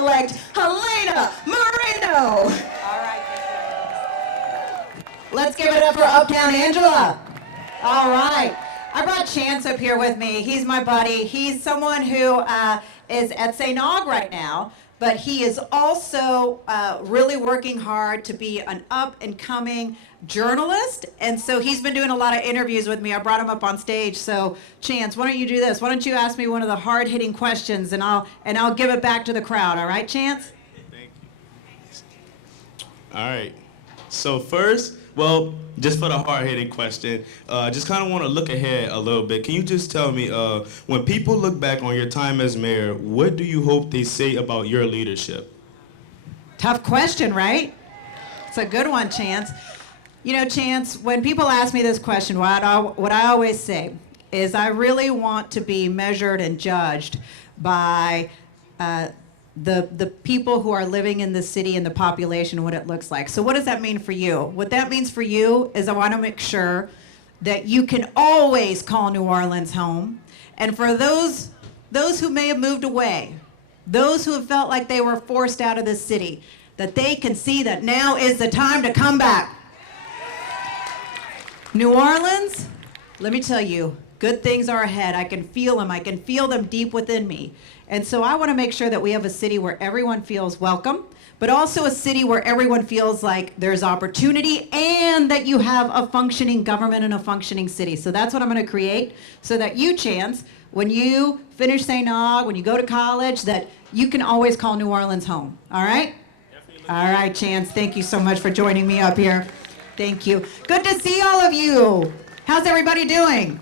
Mayor-elect Helena Moreno. All right. Let's give it up for Uptown Angela. All right. I brought Chance up here with me. He's my buddy. He's someone who is at St. Aug right now, but he is also really working hard to be an up-and-coming journalist, and so he's been doing a lot of interviews with me. I brought him up on stage. So, Chance, why don't you do this? Why don't you ask me one of the hard-hitting questions, and I'll give it back to the crowd. All right, Chance? Thank you. All right. So first, well, just for the hard-hitting question, just kind of want to look ahead a little bit. Can you just tell me, when people look back on your time as mayor, what do you hope they say about your leadership? Tough question, right? It's a good one, Chance. You know, Chance, when people ask me this question, what I always say is I really want to be measured and judged by the people who are living in the city and the population and what it looks like. So what does that mean for you? What that means for you is I want to make sure that you can always call New Orleans home. And for those who may have moved away, those who have felt like they were forced out of the city, that they can see that now is the time to come back. New Orleans, let me tell you, good things are ahead. I can feel them. I can feel them deep within me. And so I want to make sure that we have a city where everyone feels welcome, but also a city where everyone feels like there's opportunity and that you have a functioning government and a functioning city. So that's what I'm going to create so that you, Chance, when you finish St. Aug, when you go to college, that you can always call New Orleans home. All right? All right, Chance. Thank you so much for joining me up here. Thank you. Good to see all of you. How's everybody doing?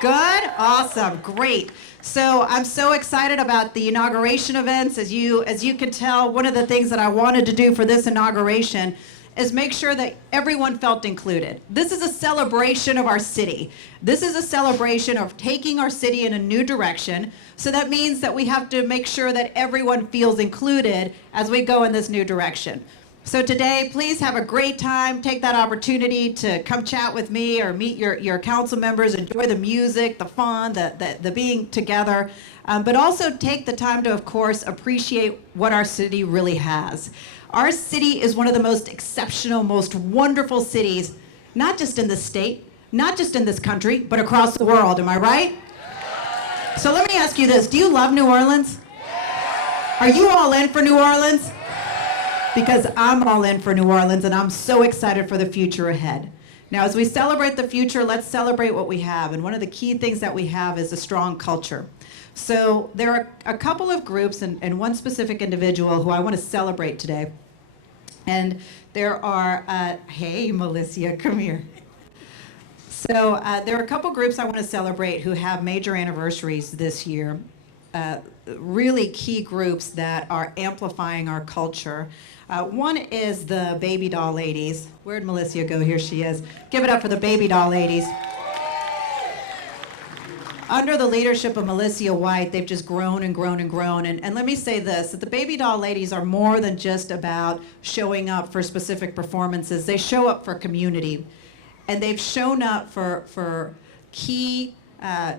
Good? Awesome. Great. So I'm so excited about the inauguration events. As you can tell, one of the things that I wanted to do for this inauguration is make sure that everyone felt included. This is a celebration of our city. This is a celebration of taking our city in a new direction. So that means that we have to make sure that everyone feels included as we go in this new direction. So today, please have a great time. Take that opportunity to come chat with me or meet your council members. Enjoy the music, the fun, the being together. But also take the time to, of course, appreciate what our city really has. Our city is one of the most exceptional, most wonderful cities, not just in this state, not just in this country, but across the world. Am I right? So let me ask you this. Do you love New Orleans? Are you all in for New Orleans? Because I'm all in for New Orleans, and I'm so excited for the future ahead. Now, as we celebrate the future, let's celebrate what we have. And one of the key things that we have is a strong culture. So there are a couple of groups and one specific individual who I want to celebrate today. And there are, hey, Melissa, come here. So there are a couple groups I want to celebrate who have major anniversaries this year. Really key groups that are amplifying our culture. One is the Baby Doll Ladies. Where'd Melissa go? Here she is. Give it up for the Baby Doll Ladies. Under the leadership of Melissa White, they've just grown and grown and grown. And let me say this, that the Baby Doll Ladies are more than just about showing up for specific performances. They show up for community. And they've shown up for key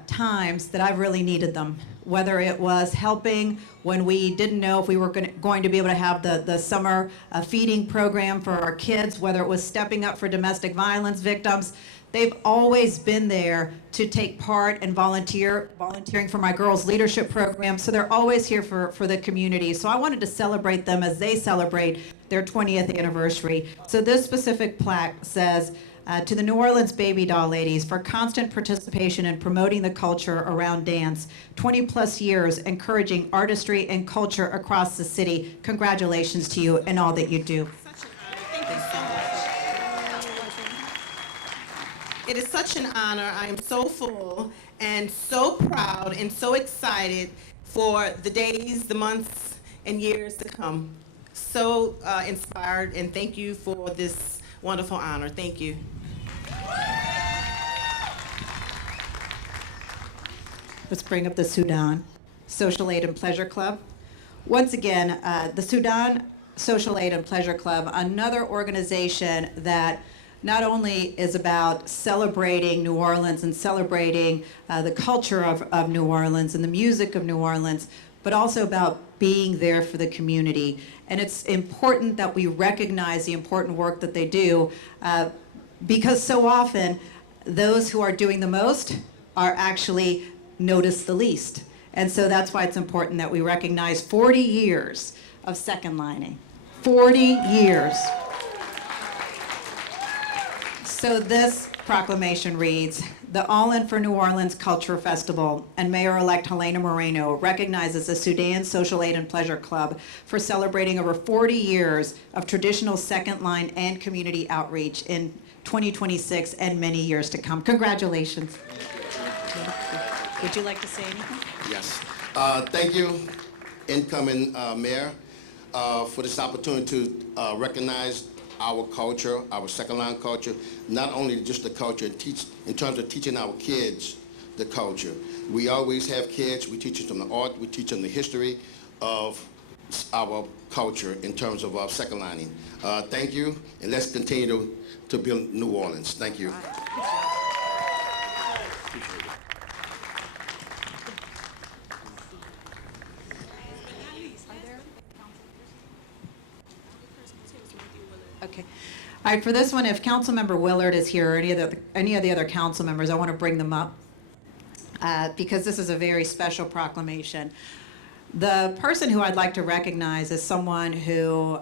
times that I've really needed them. Whether it was helping when we didn't know if we were going to be able to have the summer feeding program for our kids, whether it was stepping up for domestic violence victims. They've always been there to take part and volunteering for my girls' leadership program. So they're always here for the community. So I wanted to celebrate them as they celebrate their 20th anniversary. So this specific plaque says, to the New Orleans Baby Doll Ladies for constant participation in promoting the culture around dance, 20 plus years encouraging artistry and culture across the city. Congratulations to you and all that you do. Thank you so much. It is such an honor. I am so full and so proud and so excited for the days, the months, and years to come. So inspired, and thank you for this wonderful honor. Thank you. Let's bring up the Sudan Social Aid and Pleasure Club. Once again, the Sudan Social Aid and Pleasure Club, another organization that not only is about celebrating New Orleans and celebrating the culture of New Orleans and the music of New Orleans, but also about being there for the community. And it's important that we recognize the important work that they do, because so often those who are doing the most are actually noticed the least. And so that's why it's important that we recognize 40 years of second lining. 40 years. So this proclamation reads, the All In for New Orleans Culture Festival and Mayor-elect Helena Moreno recognizes the Sudan Social Aid and Pleasure Club for celebrating over 40 years of traditional second line and community outreach in 2026 and many years to come. Congratulations. Would you like to say anything? Yes. Thank you, incoming mayor, for this opportunity to recognize our culture, our second line culture, not only just the culture, teach in terms of teaching our kids the culture. We always have kids, we teach them the art, we teach them the history of our culture in terms of our second lining. Thank you, and let's continue to build New Orleans. Thank you. Okay. All right, for this one, if Councilmember Willard is here or any of the other council members, I want to bring them up because this is a very special proclamation. The person who I'd like to recognize is someone who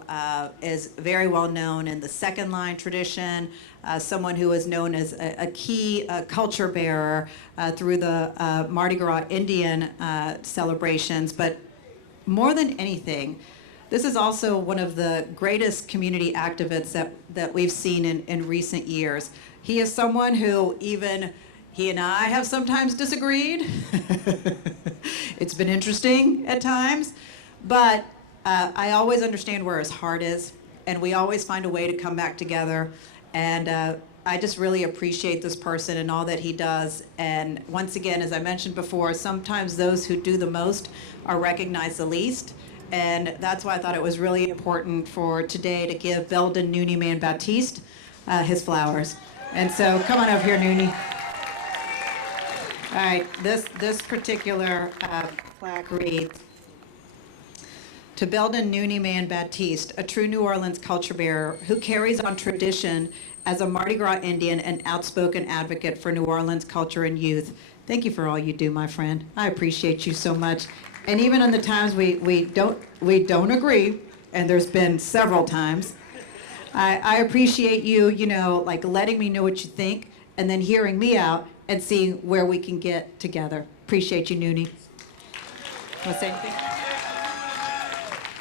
is very well known in the second line tradition, someone who is known as a key culture bearer through the Mardi Gras Indian celebrations, but more than anything, this is also one of the greatest community activists that we've seen in recent years. He is someone who even he and I have sometimes disagreed. It's been interesting at times, but I always understand where his heart is, and we always find a way to come back together. And I just really appreciate this person and all that he does. And once again, as I mentioned before, sometimes those who do the most are recognized the least. And that's why I thought it was really important for today to give Beldon Noonie Man Batiste his flowers. And so come on over here, Noonie. All right, this particular plaque reads, to Beldon Noonie Man Batiste, a true New Orleans culture bearer who carries on tradition as a Mardi Gras Indian and outspoken advocate for New Orleans culture and youth. Thank you for all you do, my friend. I appreciate you so much. And even in the times we don't agree, and there's been several times, I appreciate you, like letting me know what you think, and then hearing me out and seeing where we can get together. Appreciate you, Noonie. Want to say anything?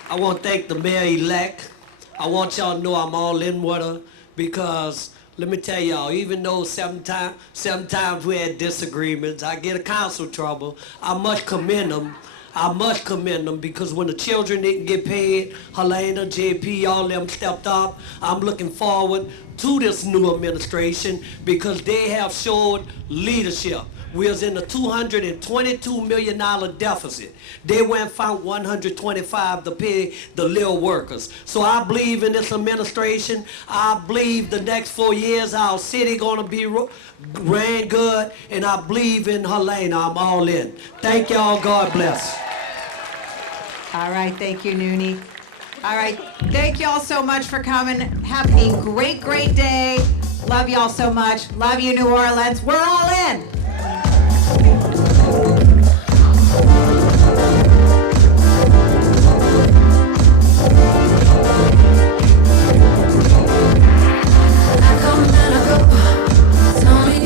I want to thank the mayor-elect. I want y'all to know I'm all in with her because let me tell y'all, even though sometimes we had disagreements, I get a council trouble, I must commend them. I must commend them because when the children didn't get paid, Helena, JP, all them stepped up. I'm looking forward to this new administration because they have showed leadership. We was in a $222 million deficit. They went and found 125 to pay the little workers. So I believe in this administration. I believe the next 4 years our city gonna be ran good, and I believe in Helena. I'm all in. Thank y'all. God bless. All right, thank you, Noonie. All right, thank y'all so much for coming. Have a great, great day. Love y'all so much. Love you, New Orleans. We're all in.